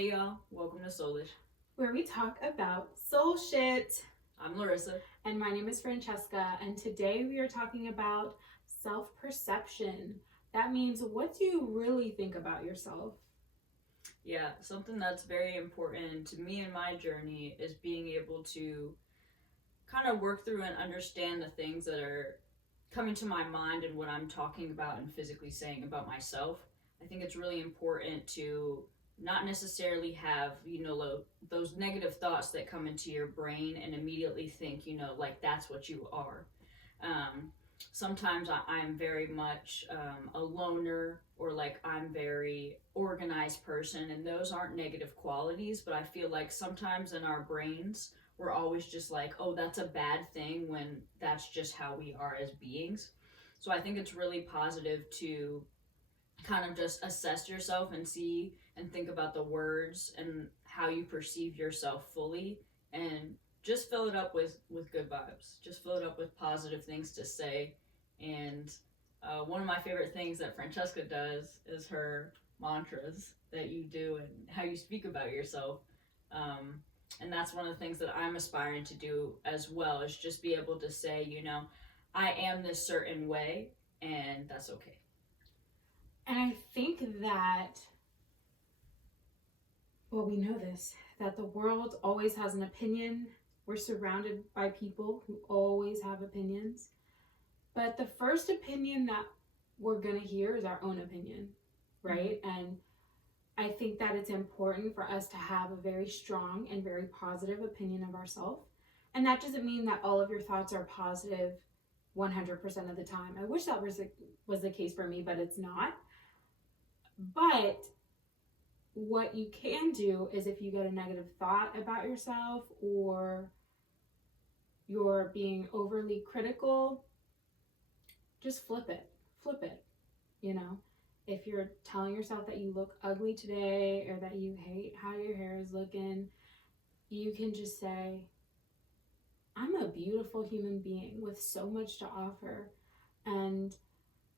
Hey y'all, welcome to Soulish. Where we talk about soul shit. I'm Larissa. And my name is Francesca, and today we are talking about self perception. That means, what do you really think about yourself? Yeah, something that's very important to me in my journey is being able to kind of work through and understand the things that are coming to my mind and what I'm talking about and physically saying about myself. I think it's really important to not necessarily have, those negative thoughts that come into your brain and immediately think, like that's what you are. Um, Sometimes I'm very much a loner, or like I'm very organized person, and those aren't negative qualities, but I feel like sometimes in our brains we're always just like, oh, that's a bad thing, when that's just how we are as beings. So I think it's really positive to kind of just assess yourself and see and think about the words and how you perceive yourself fully, and just fill it up with good vibes, just fill it up with positive things to say. And one of my favorite things that Francesca does is her mantras that you do and how you speak about yourself. um, and that's one of the things that I'm aspiring to do as well, is just be able to say, I am this certain way, and that's okay. And I think that, well, we know this, that the world always has an opinion. We're surrounded by people who always have opinions. But the first opinion that we're going to hear is our own opinion, right? Mm-hmm. And I think that it's important for us to have a very strong and very positive opinion of ourselves. And that doesn't mean that all of your thoughts are positive 100% of the time. I wish that was the case for me, but it's not. But what you can do is, if you get a negative thought about yourself, or you're being overly critical, just flip it. Flip it, you know? If you're telling yourself that you look ugly today, or that you hate how your hair is looking, you can just say, I'm a beautiful human being with so much to offer, and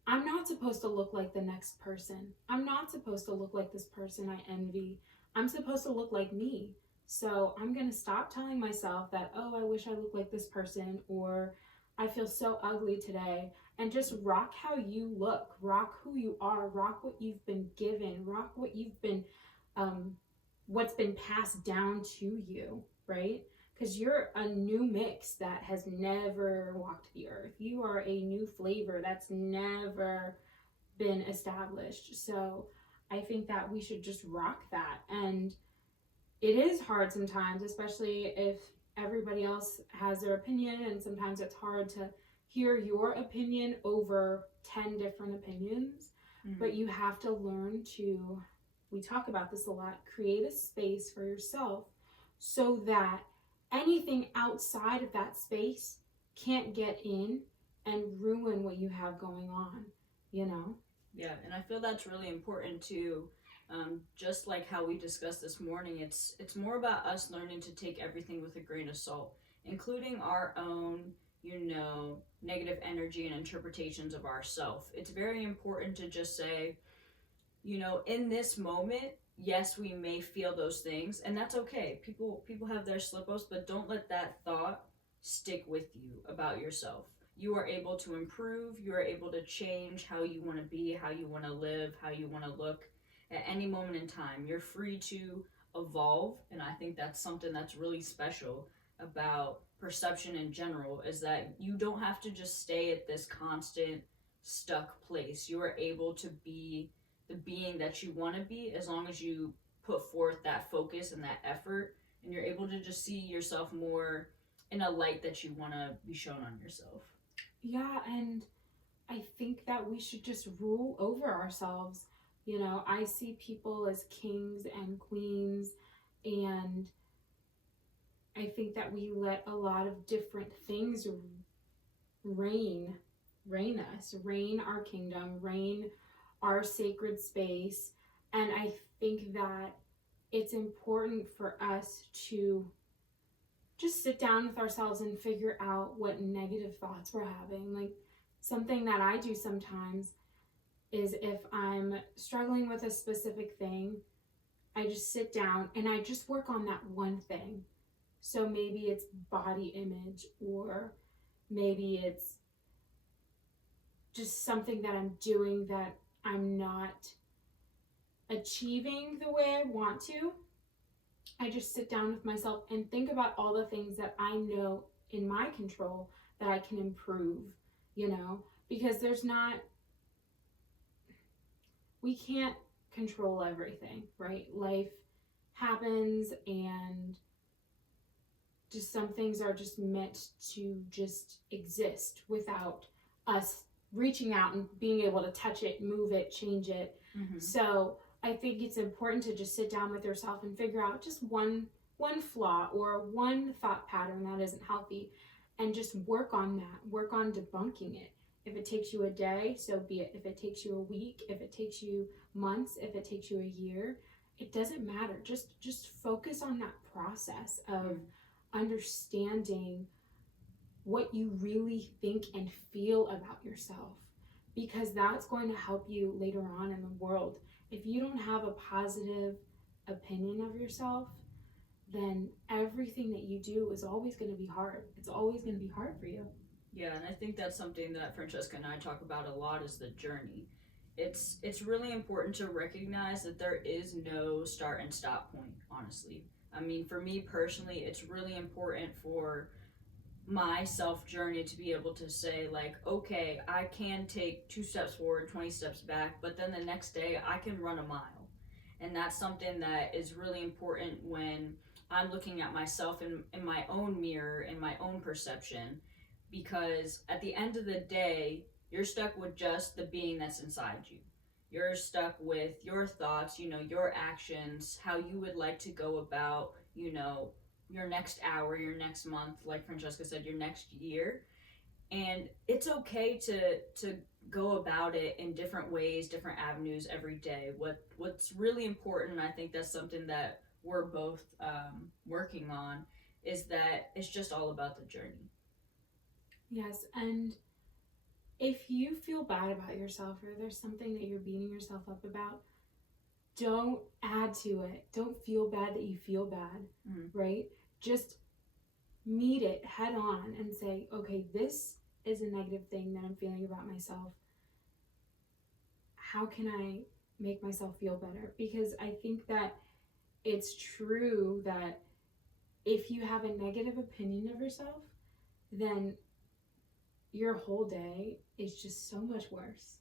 I'm not supposed to look like the next person. I'm not supposed to look like this person I envy. I'm supposed to look like me. So I'm going to stop telling myself that, oh, I wish I looked like this person, or I feel so ugly today, and just rock how you look, rock who you are, rock what you've been given, rock what you've been, um, what's been passed down to you, right? Because you're a new mix that has never walked the earth. You are a new flavor that's never been established. So I think that we should just rock that. And it is hard sometimes, especially if everybody else has their opinion, and sometimes it's hard to hear your opinion over 10 different opinions. Mm-hmm. But you have to learn to, we talk about this a lot, create a space for yourself so that anything outside of that space can't get in and ruin what you have going on, you know? Yeah, and I feel that's really important too. Just like how we discussed this morning, it's more about us learning to take everything with a grain of salt, including our own, negative energy and interpretations of ourself. It's very important to just say, in this moment, yes, we may feel those things, and that's okay. People have their slip ups, but don't let that thought stick with you about yourself. You are able to improve, you are able to change how you want to be, how you want to live, how you want to look at any moment in time. You're free to evolve, and I think that's something that's really special about perception in general, is that you don't have to just stay at this constant stuck place. You are able to be the being that you want to be, as long as you put forth that focus and that effort, and you're able to just see yourself more in a light that you want to be shown on yourself. Yeah, and I think that we should just rule over ourselves. You know, I see people as kings and queens, and I think that we let a lot of different things reign, reign us, reign our kingdom, reign our sacred space. And I think that it's important for us to just sit down with ourselves and figure out what negative thoughts we're having. Like, something that I do sometimes is, if I'm struggling with a specific thing, I just sit down and I just work on that one thing. So maybe it's body image, or maybe it's just something that I'm doing that I'm not achieving the way I want to. I just sit down with myself and think about all the things that I know in my control that I can improve, because we can't control everything, right? Life happens, and just some things are just meant to just exist without us reaching out and being able to touch it, move it, change it. Mm-hmm. So I think it's important to just sit down with yourself and figure out just one flaw or one thought pattern that isn't healthy, and just work on that, work on debunking it. If it takes you a day, so be it. If it takes you a week, if it takes you months, if it takes you a year, it doesn't matter. Just focus on that process of understanding what you really think and feel about yourself, because that's going to help you later on in the world. If you don't have a positive opinion of yourself, then everything that you do is always going to be hard. It's always going to be hard for you. Yeah, and I think that's something that Francesca and I talk about a lot, is the journey. It's really important to recognize that there is no start and stop point, honestly. I mean, for me personally, it's really important for my self journey to be able to say, like, okay, I can take 2 steps forward, 20 steps back, but then the next day I can run a mile. And that's something that is really important when I'm looking at myself in my own mirror, in my own perception, because at the end of the day, you're stuck with just the being that's inside you. You're stuck with your thoughts, your actions, how you would like to go about, your next hour, your next month, like Francesca said, your next year. And it's okay to go about it in different ways, different avenues every day. What's really important, I think that's something that we're both working on, is that it's just all about the journey. Yes, and if you feel bad about yourself, or there's something that you're beating yourself up about, don't add to it. Don't feel bad that you feel bad, right? Just meet it head on and say, okay, this is a negative thing that I'm feeling about myself. How can I make myself feel better? Because I think that it's true that if you have a negative opinion of yourself, then your whole day is just so much worse.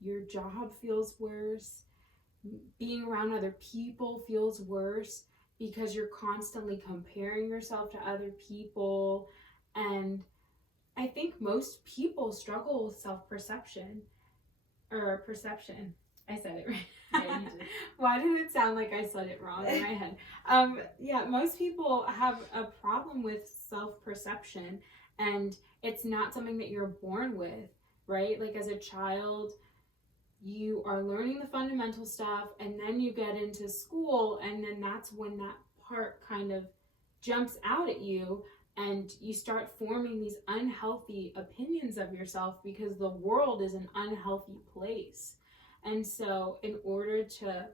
Your job feels worse. Being around other people feels worse, because you're constantly comparing yourself to other people. And I think most people struggle with self-perception, or perception. I said it right. Yeah, you did. Why did it sound like I said it wrong in my head? Yeah, most people have a problem with self-perception, and it's not something that you're born with, right? Like as a child, you are learning the fundamental stuff, and then you get into school, and then that's when that part kind of jumps out at you, and you start forming these unhealthy opinions of yourself, because the world is an unhealthy place. And so in order to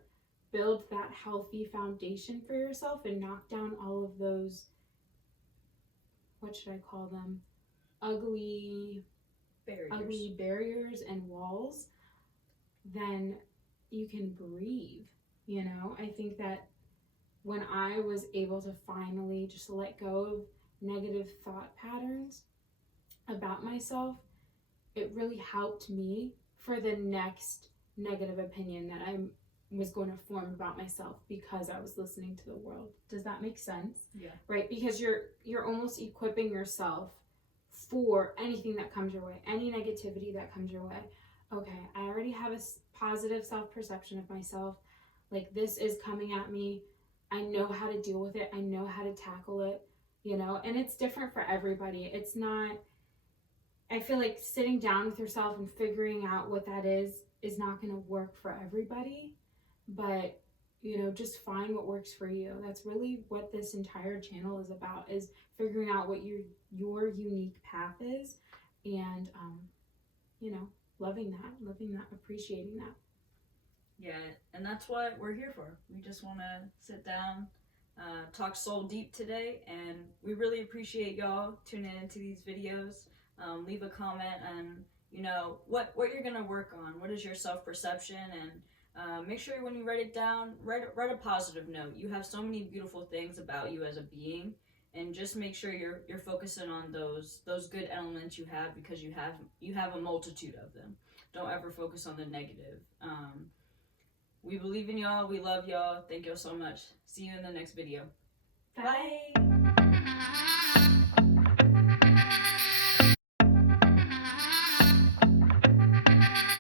build that healthy foundation for yourself and knock down all of those, what should I call them, ugly barriers and walls, then you can breathe. I think that when I was able to finally just let go of negative thought patterns about myself, it really helped me for the next negative opinion that I was going to form about myself, because I was listening to the world. Does that make sense? Yeah. Right? Because you're almost equipping yourself for anything that comes your way, any negativity that comes your way. Okay, I already have a positive self-perception of myself. Like, this is coming at me. I know how to deal with it. I know how to tackle it, and it's different for everybody. It's not, I feel like sitting down with yourself and figuring out what that is not going to work for everybody, but just find what works for you. That really what this entire channel is about, is figuring out what your unique path is, and loving that, appreciating that. Yeah, and that's what we're here for. We just want to sit down, talk soul deep today, and we really appreciate y'all tuning into these videos. Leave a comment and what you're gonna work on. What is your self perception, and make sure when you write it down, write a positive note. You have so many beautiful things about you as a being, and just make sure you're focusing on those good elements you have, because you have a multitude of them. Don't ever focus on the negative. We believe in y'all. We love y'all. Thank y'all so much. See you in the next video. Bye. Bye.